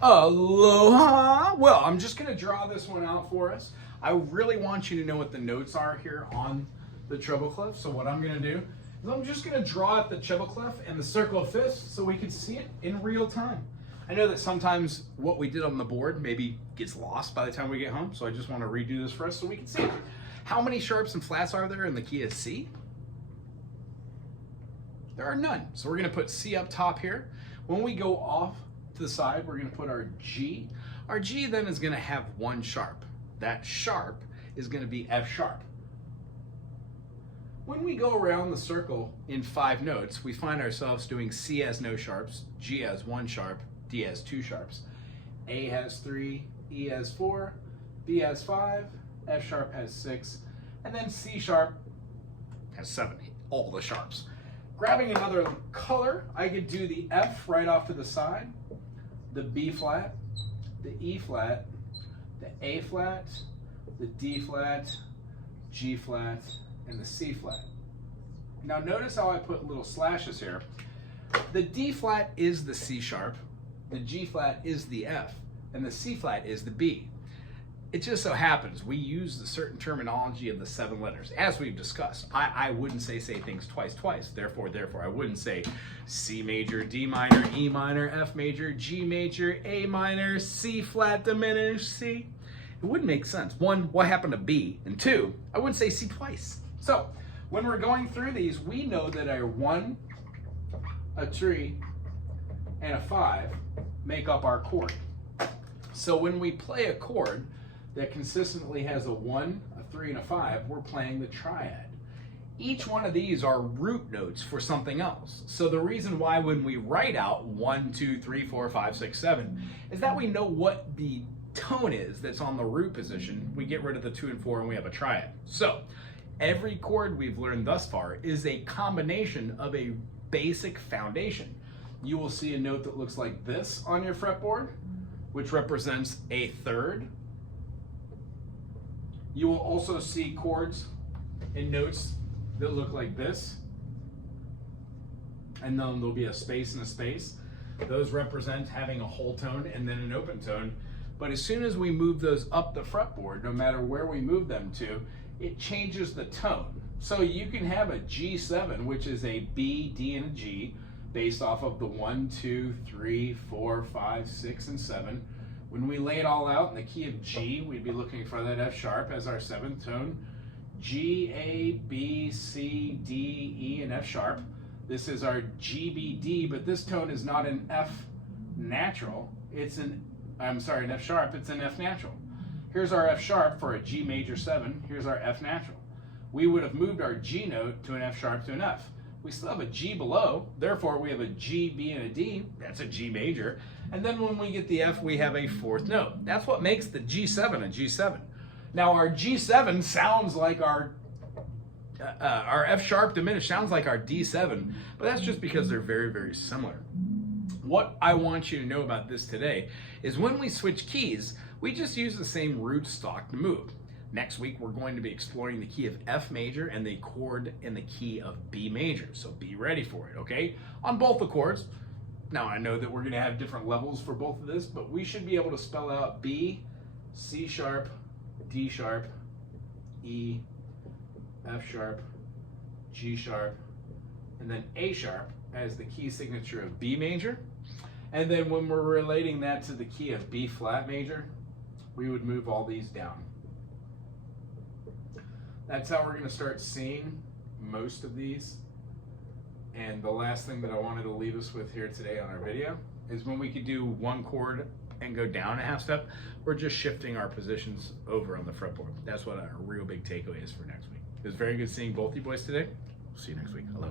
Aloha! Well, I'm just going to draw this one out for us. I really want you to know what the notes are here on the treble clef. So what I'm going to do is I'm just going to draw out the treble clef and the circle of fifths so we can see it in real time. I know that sometimes what we did on the board maybe gets lost by the time we get home, so I just want to redo this for us so we can see it. How many sharps and flats are there in the key of C? There are none. So we're going to put C up top here. When we go off to the side, we're going to put our G. Our G then is going to have one sharp. That sharp is going to be F sharp. When we go around the circle in 5 notes, we find ourselves doing C has no sharps, G has 1 sharp, D has 2 sharps, A has 3, E has 4, B has 5, F sharp has 6, and then C sharp has 7, all the sharps. Grabbing another color, I could do the F right off to the side, the B flat, the E flat, the A flat, the D flat, G flat, and the C flat. Now notice how I put little slashes here. The D flat is the C sharp, the G flat is the F, and the C flat is the B. It just so happens we use the certain terminology of the 7 letters, as we've discussed. I wouldn't say things twice. Therefore, I wouldn't say C major, D minor, E minor, F major, G major, A minor, C flat diminished, C. It wouldn't make sense. 1, what happened to B? And 2, I wouldn't say C twice. So when we're going through these, we know that a 1, a 3, and a 5 make up our chord. So when we play a chord that consistently has a 1, a 3, and a 5, we're playing the triad. Each one of these are root notes for something else. So the reason why when we write out 1, 2, 3, 4, 5, 6, 7 is that we know what the tone is that's on the root position. We get rid of the 2 and 4 and we have a triad. So every chord we've learned thus far is a combination of a basic foundation. You will see a note that looks like this on your fretboard, which represents a third. You will also see chords and notes that look like this. And then there'll be a space and a space. Those represent having a whole tone and then an open tone. But as soon as we move those up the fretboard, no matter where we move them to, it changes the tone. So you can have a G7, which is a B, D, and a G, based off of the 1, 2, 3, 4, 5, 6, and 7. When we lay it all out in the key of G, we'd be looking for that F sharp as our 7th tone. G, A, B, C, D, E, and F sharp. This is our G, B, D, but this tone is not an F natural. It's an F sharp, it's an F natural. Here's our F sharp for a G major 7. Here's our F natural. We would have moved our G note to an F sharp to an F. We still have a G below, therefore we have a G, B, and a D. That's a G major. And then when we get the F, we have a 4th note. That's what makes the G7 a G7. Now our G7 sounds like our F sharp diminished sounds like our D7, but that's just because they're very, very similar. What I want you to know about this today is when we switch keys, we just use the same root stock to move. Next week, we're going to be exploring the key of F major and the chord in the key of B major. So be ready for it, okay? On both the chords. Now, I know that we're going to have different levels for both of this, but we should be able to spell out B, C sharp, D sharp, E, F sharp, G sharp, and then A sharp as the key signature of B major. And then when we're relating that to the key of B flat major, we would move all these down. That's how we're going to start seeing most of these. And the last thing that I wanted to leave us with here today on our video is when we could do one chord and go down a half step, we're just shifting our positions over on the fretboard. That's what our real big takeaway is for next week. It was very good seeing both you boys today. We'll see you next week. Hello.